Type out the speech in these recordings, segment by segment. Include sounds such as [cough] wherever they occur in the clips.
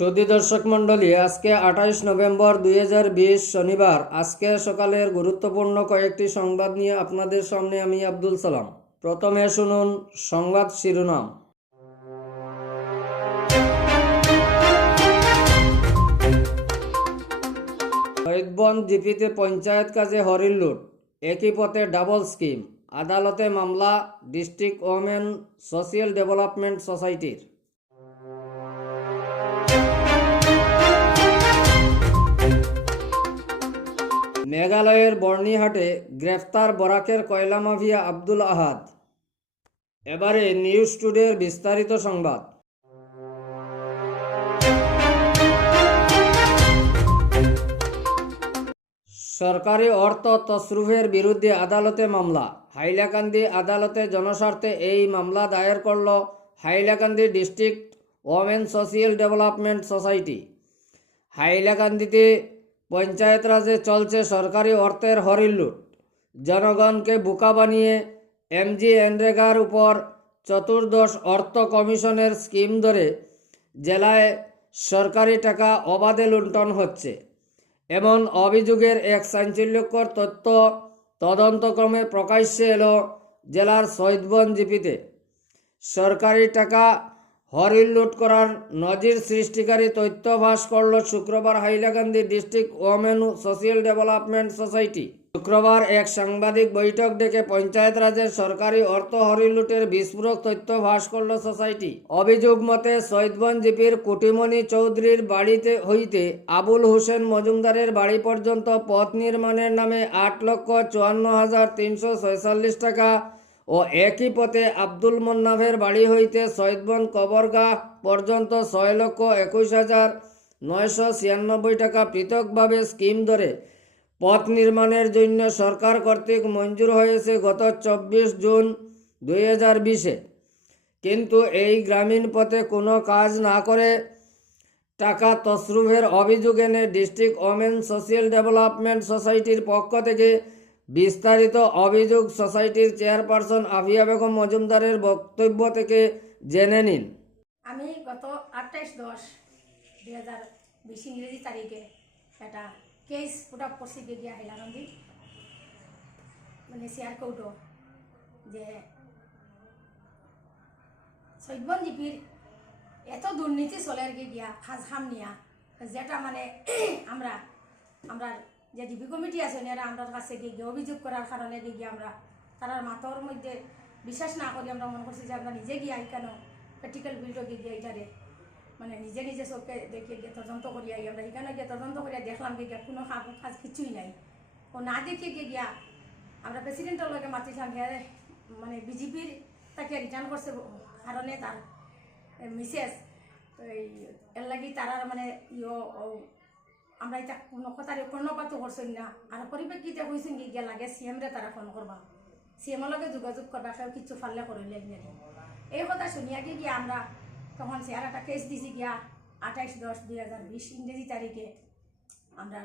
সুদী দর্শক মণ্ডলী, আজকে আঠাইশ নভেম্বর দুই হাজার বিশ শনিবার। আজকে সকালের গুরুত্বপূর্ণ কয়েকটি সংবাদ নিয়ে আপনাদের সামনে আমি আব্দুল সালাম। প্রথমে শুনুন সংবাদ শিরোনাম। শহীদবন জিপিতে পঞ্চায়েত কাজে হরিণ লুট। একই পথে ডাবল স্কিম। আদালতে মামলা, ডিস্ট্রিক্ট ওমেন সোশিয়াল ডেভেলপমেন্ট সোসাইটির। মেঘালয়ের বর্ণিহাটে গ্রেফতার বরাকের কয়লা মাফিয়া আব্দুল আহাদ। এবারে নিউজ টুডের বিস্তারিত সংবাদ। সরকারি অর্থ তসরুফের বিরুদ্ধে আদালতে মামলা। হাইলাকান্দি আদালতে জনস্বার্থে এই মামলা দায়ের করল Hailakandi district women social development society. হাইলাকান্দিতে panchayat রাজে চলছে সরকারি অর্থের হরিলুট জনগণকে বোকা বানিয়ে এমজি এনরেগার উপর চতুর্দশ অর্থ কমিশনের স্কিম ধরে জেলায় সরকারি টাকা অবাধে লুণ্ঠন হচ্ছে। এমন অভিযোগের এক চাঞ্চল্যকর তথ্য তদন্তক্রমে প্রকাশ্যে এলো জেলার শহীদবন জিপিতে। সরকারি টাকা হরিণ লুট করার নজির সৃষ্টিকারী তথ্য ফাঁস করল শুক্রবার Hailakandi district women social development society. শুক্রবার এক সাংবাদিক বৈঠক ডেকে পঞ্চায়েত রাজের সরকারি অর্থ হরিণ লুটের বিস্ফোরক তথ্য ফাঁস করল সোসাইটি। অভিযোগ মতে সৈয়দবন জিপির কুটিমণি চৌধুরীর বাড়িতে হইতে আবুল হোসেন মজুমদারের বাড়ি পর্যন্ত পথ নির্মাণের নামে আট লক্ষ চুয়ান্ন হাজার তিনশো টাকা ও একই পথে আব্দুল মন্নাফের বাড়ি হইতে সৈয়দবন কবরগা পর্যন্ত ছয় লক্ষ একুশ হাজার নয়শো ছিয়ানব্বই টাকা পৃথকভাবে স্কিম ধরে পথ নির্মাণের জন্য সরকার কর্তৃক মঞ্জুর হয়েছে গত চব্বিশ জুন দুই হাজার বিশে। কিন্তু এই গ্রামীণ পথে কোনো কাজ না করে টাকা তসরুফের অভিযোগ এনে ডিস্ট্রিক্ট ওমেন সোশিয়াল ডেভেলপমেন্ট সোসাইটির পক্ষ থেকে বিস্তারিত অভিযোগ সোসাইটির চেয়ারপারসন আফিয়া বেগম মজুমদারের বক্তব্য থেকে জেনে নিন। আমি গত আঠাইশ দশ দুই হাজার বিশ ইংরেজি তারিখে একটা কেস আপ করছি গিয়া হাইলাকান্দি মানে শেয়ার কৌটো যে সৈবন জিপির এত দুর্নীতি চলে আর কি গিয়া, খাজ খাম নিয়া, যেটা মানে [clears throat] আমরা আমরা যে ডিবি কমিটি আছে এরা আমরা কাছে গিয়ে গিয়ে অভিযোগ করার কারণে গিয়ে আমরা তারার মাতর মধ্যে বিশ্বাস না করি আমরা মনে করছি যে আমরা নিজে গিয়া কেন প্র্যাকটিক্যাল বিল্ডও গিয়ে গিয়ে এটারে মানে নিজে নিজে চোখে দেখে গিয়ে তদন্ত করিয়া গিয়ে আমরা এখানে গিয়ে তদন্ত করিয়া দেখলাম গিয়ে গিয়া কোনো কাজ কাজ কিছুই নাই। ও না দেখে গিয়ে গিয়া আমরা প্রেসিডেন্টের লগে মাতিলাম হে মানে বিজেপির তাকে রিটার্ন করছে কারণে তার মিসেস এই এর লাগি তারার মানে ইয়ে আমরা এটা কোনো কথারে কর্ণপাত করছেন না। আর পরিপ্রেক্ষিতে হয়েছেন কি গিয়া লাগে সিএম রে তারা ফোন করবা সিএম লগে যোগাযোগ করবা কেউ কিছু ফাললে করিলে এই কথা শুনিয়া কি গিয়া আমরা তখন চেয়ার একটা কেস দিছি গিয়া আঠাইশ দশ দুই হাজার বিশ ইংরেজি তারিখে আমরা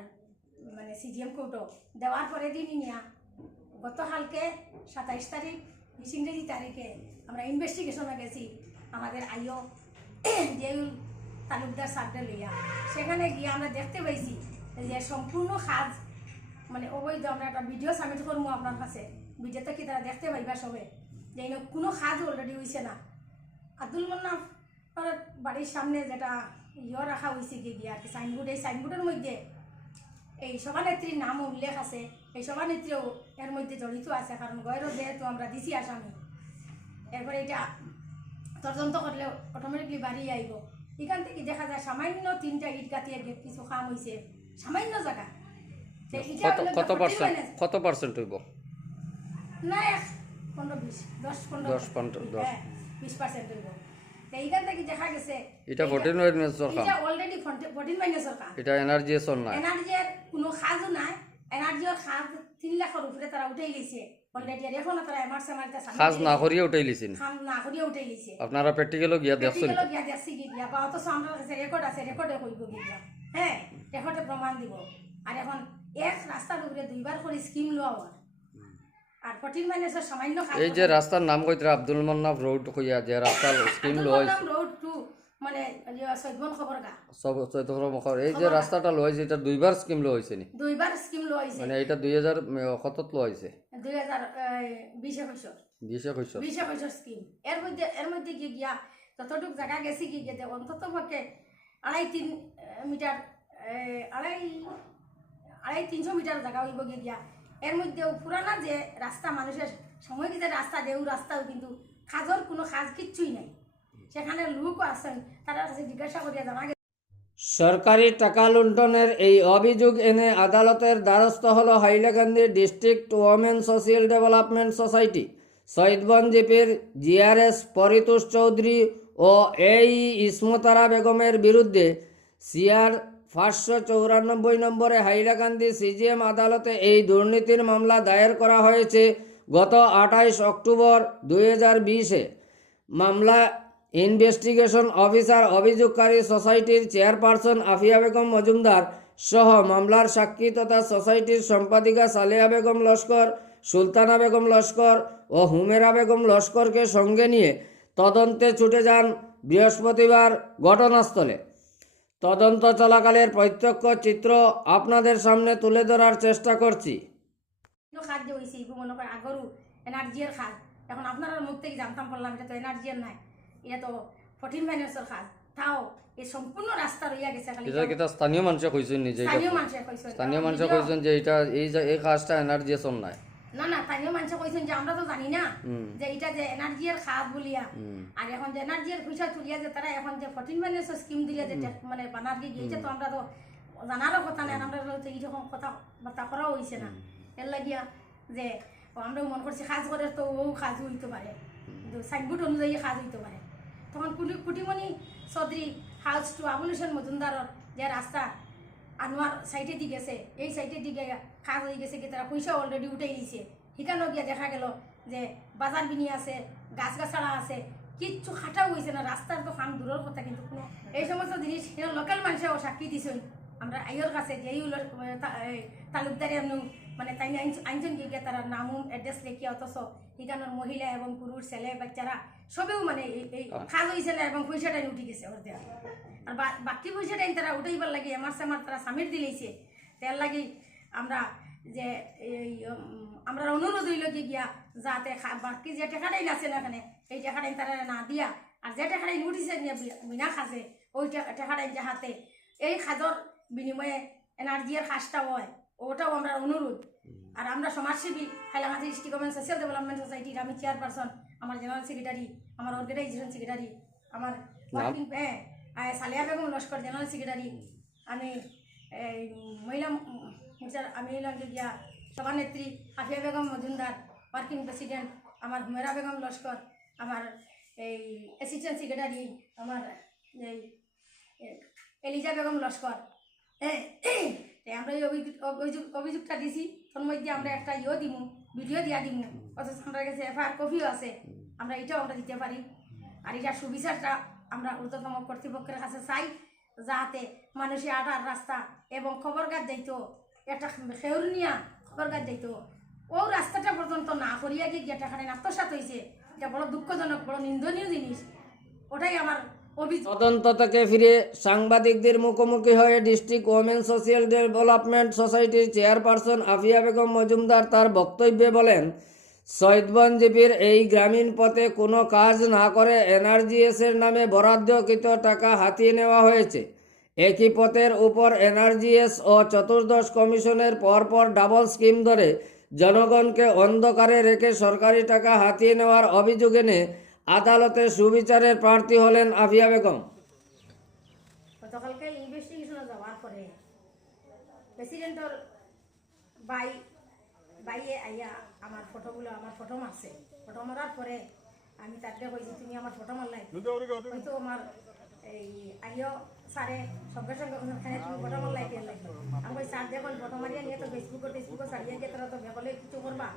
মানে সিজিএম কোর্টও দেওয়ার পরে দিনই নিয়া গতকালকে সাতাইশ তারিখ বিশ ইংরেজি তারিখে আমরা ইনভেস্টিগেশনে গেছি। আমাদের আইও [coughs] জেল তালুকদার সাবডে লইয়া। সেখানে গিয়ে আমরা দেখতে পাইছি যে সম্পূর্ণ সাজ মানে অবৈধ আমরা একটা ভিডিও সাবমিট করব আপনার কাছে। ভিডিওতে কি তারা দেখতে পাইবা সবে? যে এনে কোনো কাজ অলরেডি হয়েছে না। আব্দুল মন্নাফ বাড়ির সামনে যেটা ইয়ে রাখা হয়েছে কি গিয়ে আর কি সাইনবোর্ড এই সাইনবোর্ডের মধ্যে এই সভানেত্রীর নাম উল্লেখ আছে। এই সভানেত্রীও এর মধ্যে জড়িত আছে, কারণ গয়েরও যেহেতু আমরা দিছি আসামি। এরপরে এটা তদন্ত করলে অটোমেটিকলি বাড়ি আইব। এখান থেকে দেখা যায় সামান্য তিনটা ইট কাটিয়ে কিছু কাম হয়েছে সামান্য জায়গা। কত পার্সেন্ট? কত পার্সেন্ট হইব? না পনেরো বিশ দশ পনেরো। দশ, পনেরো, দশ। হ্যাঁ, বিশ পার্সেন্ট হইব। এইখান থেকে দেখা গেছে এটা ফোর্টিন মাইনাসর কাম এটা অলরেডি ফোর্টিন এটা নাই। এনার্জির কোনো সাজও নাই। এনার্জির সাজ তিন লাখের উপরে তারা উঠাই লিছে। কাজ না করিয়ে উঠাই লিছেন আপনারা প্র্যাকটিক্যালও গিয়া দেখছেন। হ্যাঁ রেকর্ডে প্রমাণ দিব। আর এখন এক রাস্তার উপরে দুইবার করে স্কিম লওয়া কাজ এই যে রাস্তার নাম কইতরা আব্দুল মান্নাফ রোড কইয়া যে রাস্তার স্কিম লয় রোড টু মানে চৈধমন খবর গা। সব চৈতন্য মুখৰ। এই যে ৰাস্তাটা লোৱা হৈছে এটা দুইবাৰ স্কিম লোৱা হৈছে নি? দুইবার স্কিম লোৱা হৈছে মানে এটা দুই হাজাৰ সতত লোৱা হৈছে দুই হাজার বিশ একুশর বিশে কৈছ বিশ একুশর স্কিম এর মধ্যে এর মধ্যে গিয়ে গিয়া যতটুক জায়গা গেছি গিয়ে গিয়ে অন্তত পক্ষে আড়াই তিন মিটার আড়াই আড়াই তিনশো মিটার জায়গা হইব গিয়ে গিয়া। এর মধ্যেও পুরানা যে রাস্তা মানুষের সময় যে রাস্তা দেউ রাস্তাও কিন্তু খাজর কোনো খাজ কিচ্ছুই নাই। সেখানে লোকও আছেন, তারা কাছে জিজ্ঞাসা করিয়া জানা সরকারি টাকা লুণ্ঠনের এই অভিযোগ এনে আদালতের দ্বারস্থ হল Hailakandi district women social development society. Shahidganj জিপির জিআরএস পরিতোষ চৌধুরী ও এই ইসমতারা বেগমের বিরুদ্ধে সিআর পাঁচশো চৌরানব্বই নম্বরে হাইলাকান্দি সিজিএম আদালতে এই দুর্নীতির মামলা দায়ের করা হয়েছে গত আঠাইশ অক্টোবর দুই হাজার মামলা ইনভেস্টিগেশন অফিসার অভিযোগকারী সোসাইটির চেয়ারপারসন আফিয়া বেগম মজুমদার সহ মামলার সাক্ষী তথা সোসাইটির সম্পাদিকা সালেহা বেগম লস্কর, সুলতানা বেগম লস্কর ও হুমেরা বেগম লস্করকে সঙ্গে নিয়ে তদন্তে ছুটে যান বৃহস্পতিবার ঘটনাস্থলে। তদন্ত চলাকালের প্রত্যক্ষ চিত্র আপনাদের সামনে তুলে ধরার চেষ্টা করছি। খাদ এখন মুখ থেকে জানতাম পারলাম এটা তো নাই। এটা তো ফর্টিন মাইনাসের খাদ তাও এই সম্পূর্ণ রাস্তা রইয়া গেছে খালি এটা কিটা স্থানীয় মানুষে কইছেন নিজে স্থানীয় মানুষের কইছে স্থানীয় মানুষে কইছেন যে এটা এই যে এই কাজটা এনার্জিয়েশন নাই? না না স্থানীয় মানুষে কইছেন যে আমরা তো জানি না যে এটা যে এনার্জির খাদ বলিয়া। আর এখন যে এনার্জির পয়সা তুলিয়া যে তারা এখন যে ফর্টিন মাইনাসের স্কিম দিলে যে মানে বানার গিয়ে গিয়েছে তো আমরা তো জানারও কথা নাই আমরা তো এইরকম কথা বার্তা করাও হয়েছে না। এর লাগিয়া যে ও আমরা মন করছি সাজ করে তো ও সাজ হইতে পারে। কিন্তু সাইনবোর্ড অনুযায়ী সাজ হইতে পারে। তখন কুটি কুটিমণি চৌধুরী হাউস টু আবুলেশন মজুমদারর যে রাস্তা আনোয়ার সাইডে দি গেছে এই সাইডে দিকে খাস হয়ে গেছে কি তারা পয়সা অলরেডি উঠে দিয়েছে সেখানেও গিয়া দেখা গেল যে বাজার বিনি আছে গাছ গাছাড়া আছে কিচ্ছু খাটাও হয়েছে না রাস্তার তো খাম দূরের কথা কিন্তু কোনো এই সমস্ত জিনিস লোকাল মানুষেও সাক্ষী দিছেন আমরা আইয়র কাছে যে এই হলো, আহ, তা- এই তালুকদারি আমি মানে তাই আইনজন গিয়ে তারা নাম অ্যাড্রেস লেখিয়া অথচ এখানের মহিলা এবং পুরুষ ছেলে বাচ্চারা সবেও মানে এই- খাজ হয়েছে না এবং পয়সাটাই উঠে গেছে ওর দেওয়া আর বাকি পয়সাটাই তারা উঠাইবার লাগে আমার সামার তারা সামির দিলেইছে তার লাগি আমরা যে এই আমরা অনুরোধ হইল কি গিয়া যাতে বাকি যে টাকাটাই আছে না এখানে এই টাকাটাই তারা না দিয়া আর যে টাকাটাই উঠিছে বিনা খাজে ওই টাকা- টাকাটাই যাহাতে এই খাজর বিনিময়ে এনার্জির খাসটা হয়। ওটাও আমরা অনুরোধ। আর আমরা সমাজসেবী ডিস্ট্রিক্ট গভর্নমেন্ট সোশ্যাল ডেভেলপমেন্ট সোসাইটির আমি চেয়ারপারসন আমার জেনারেল সেক্রেটারি আমার অর্গানাইজেশন সেক্রেটারি আমার ওয়ার্কিং হ্যাঁ সালিয়া বেগম লস্কর জেনারেল সেক্রেটারি আমি এই মহিলা মোর্চার আমি গিয়া সভানেত্রী আফিয়া বেগম মজুমদার ওয়ার্কিং প্রেসিডেন্ট আমার হুমেরা বেগম লস্কর আমার এই অ্যাসিস্ট্যান্ট সেক্রেটারি আমার এই এলিজা বেগম লস্কর হ্যাঁ তে আমরা এই অভিযোগ অভিযোগ- অভিযোগটা দিছি। তোর মধ্যে আমরা একটা ইয়েও দিমু, ভিডিও দিয়া দিমু। অথচ আমরা কাছে এফআইআর কপিও আছে। আমরা এটাও আমরা দিতে পারি। আর এটা সুবিচারটা আমরা ঊর্ধ্বতম কর্তৃপক্ষের কাছে চাই যাতে মানুষের আটার রাস্তা এবং খবরগার যাইতো একটা খেউর নিয়া খবরগার যাইতো ও রাস্তাটা পর্যন্ত না করিয়া গিয়ে গিয়ে টাকাটা আত্মসাত হয়েছে এটা বড় দুঃখজনক, বড় নিন্দনীয় জিনিস। ওটাই আমার তদন্ত থেকে ফিরে সাংবাদিকদের মুখোমুখি হয়ে ডিস্ট্রিক্ট ওমেন সোশিয়াল ডেভেলপমেন্ট সোসাইটির চেয়ারপারসন আফিয়া বেগম মজুমদার তার বক্তব্যে বলেন জিপির এই গ্রামীণ পথে কোনো কাজ না করে এনআরজিএসের নামে বরাদ্দকৃত টাকা হাতিয়ে নেওয়া হয়েছে। একই পথের উপর এনআরজিএস ও চতুর্দশ কমিশনের পরপর ডাবল স্কিম ধরে জনগণকে অন্ধকারে রেখে সরকারি টাকা হাতিয়ে নেওয়ার অভিযোগ এনে আদালতে সুবিচারের প্রার্থী হলেন আফিয়া বেগম। গতকালকে ইনভেস্টিগেশনে যাওয়ার পরে প্রেসিডেন্টর বাই বাইয়ে আইয়া আমার ফটোগুলো আমার ফটো মারছে। ফটো মারার পরে আমি তাকে কইছি তুমি আমার ফটো মারলাই হয়তো আমার এই আইও স্যারে সঙ্গে সঙ্গে বলছেন, হ্যাঁ তুমি ফটো মারলাই আমি কই স্যার দেখুন ফটো মারিয়া নিয়ে তো ফেসবুকে ফেসবুকে ছাড়িয়ে গিয়ে তোরা তো বেগলে কিছু করবা।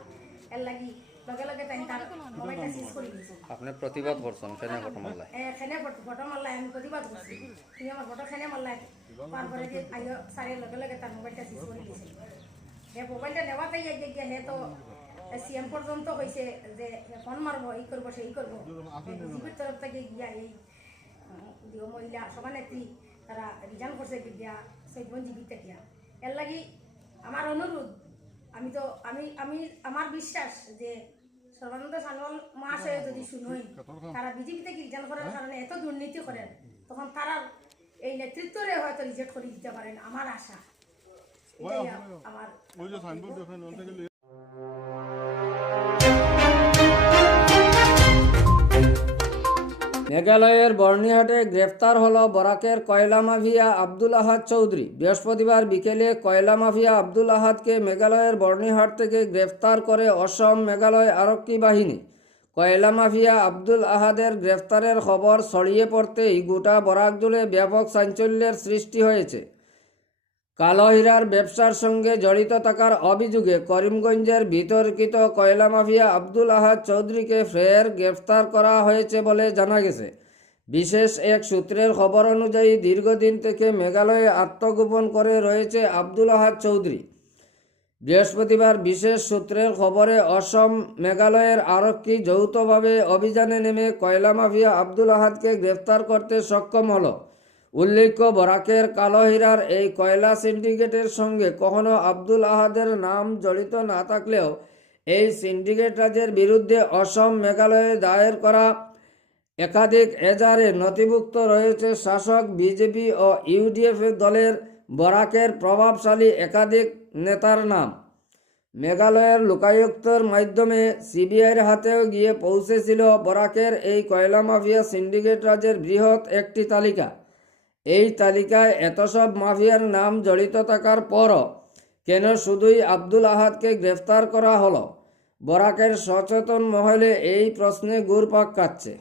এর লাগি তাই আপনি প্রতিবাদ করছেন কেন ঘটনা মামলায় এখানে ফটো মারলাই আমি প্রতিবাদ করছি। তুমি আমার ফটো খানে মারলাই তারপরে যে আইও সারে লগে লগে তার মোবাইলটা সিজ করে দিয়েছে হে মোবাইলটা নেওয়াতেই এক জায়গায় হে তো সিএম পর্যন্ত কইছে যে ফোন মারবো এই করব সেই করব। বিজেপির তরফ থেকে গিয়া এই মহিলা সভানেত্রী তারা রিজার্ন করছে বিদ্যা সৈবন জীবিত থেকে এর লাগি আমার অনুরোধ আমি তো আমি আমি আমার বিশ্বাস যে সর্বানন্দ সানোয়াল মাসে যদি শুনুই তারা বিজেপিতে থেকে রিজার্ন করার কারণে এত দুর্নীতি করেন তখন তারা এই নেতৃত্বরে হয়তো রিজেক্ট করে দিতে পারেন আমার আশা। আমার মেঘালয়ের বর্ণিহাটে গ্রেফতার হল বরাকের কয়লা মাফিয়া আব্দুল আহাদ চৌধুরী। বৃহস্পতিবার বিকেলে কয়লা মাফিয়া আব্দুল আহাদকে মেঘালয়ের বর্ণিহাট থেকে গ্রেফতার করে অসম মেঘালয় আরক্ষী বাহিনী। কয়লা মাফিয়া আব্দুল আহাদের গ্রেফতারের খবর ছড়িয়ে পড়তেই গোটা বরাক জুড়ে ব্যাপক চাঞ্চল্যের সৃষ্টি হয়েছে। কালো হীরার ব্যবসার সঙ্গে জড়িত থাকার অভিযোগে করিমগঞ্জের বিতর্কিত কয়লা মাফিয়া আব্দুল আহাদ চৌধুরীকে ফের গ্রেফতার করা হয়েছে বলে জানা গেছে। বিশেষ এক সূত্রের খবর অনুযায়ী দীর্ঘদিন থেকে মেঘালয়ে আত্মগোপন করে রয়েছে আব্দুল আহাদ চৌধুরী। বৃহস্পতিবার বিশেষ সূত্রের খবরে অসম মেঘালয়ের আরক্ষী যৌথভাবে অভিযানে নেমে কয়লা মাফিয়া আব্দুল আহাদকে গ্রেফতার করতে সক্ষম হলো। উল্লেখ্য, বরাকের কালো হীরার এই কয়লা সিন্ডিকেটের সঙ্গে কখনো আব্দুল আহাদের নাম জড়িত না থাকলেও এই সিন্ডিকেট রাজের বিরুদ্ধে অসম মেঘালয়ে দায়ের করা একাধিক এজারে নথিভুক্ত রয়েছে শাসক, বিজেপি ও ইউডিএফ দলের বরাকের প্রভাবশালী একাধিক নেতার নাম। মেঘালয়ের লোকায়ুক্তর মাধ্যমে সিবিআইয়ের হাতেও গিয়ে পৌঁছেছিল বরাকের এই কয়লা মাফিয়া সিন্ডিকেট রাজের বৃহৎ একটি তালিকা। এই তালিকায় এত সব মাফিয়ার নাম জড়িত থাকার পরও কেন শুধুই আব্দুল আহাদকে গ্রেফতার করা হলো? বরাকের সচেতন মহলে এই প্রশ্নে ঘুরপাক কাটছে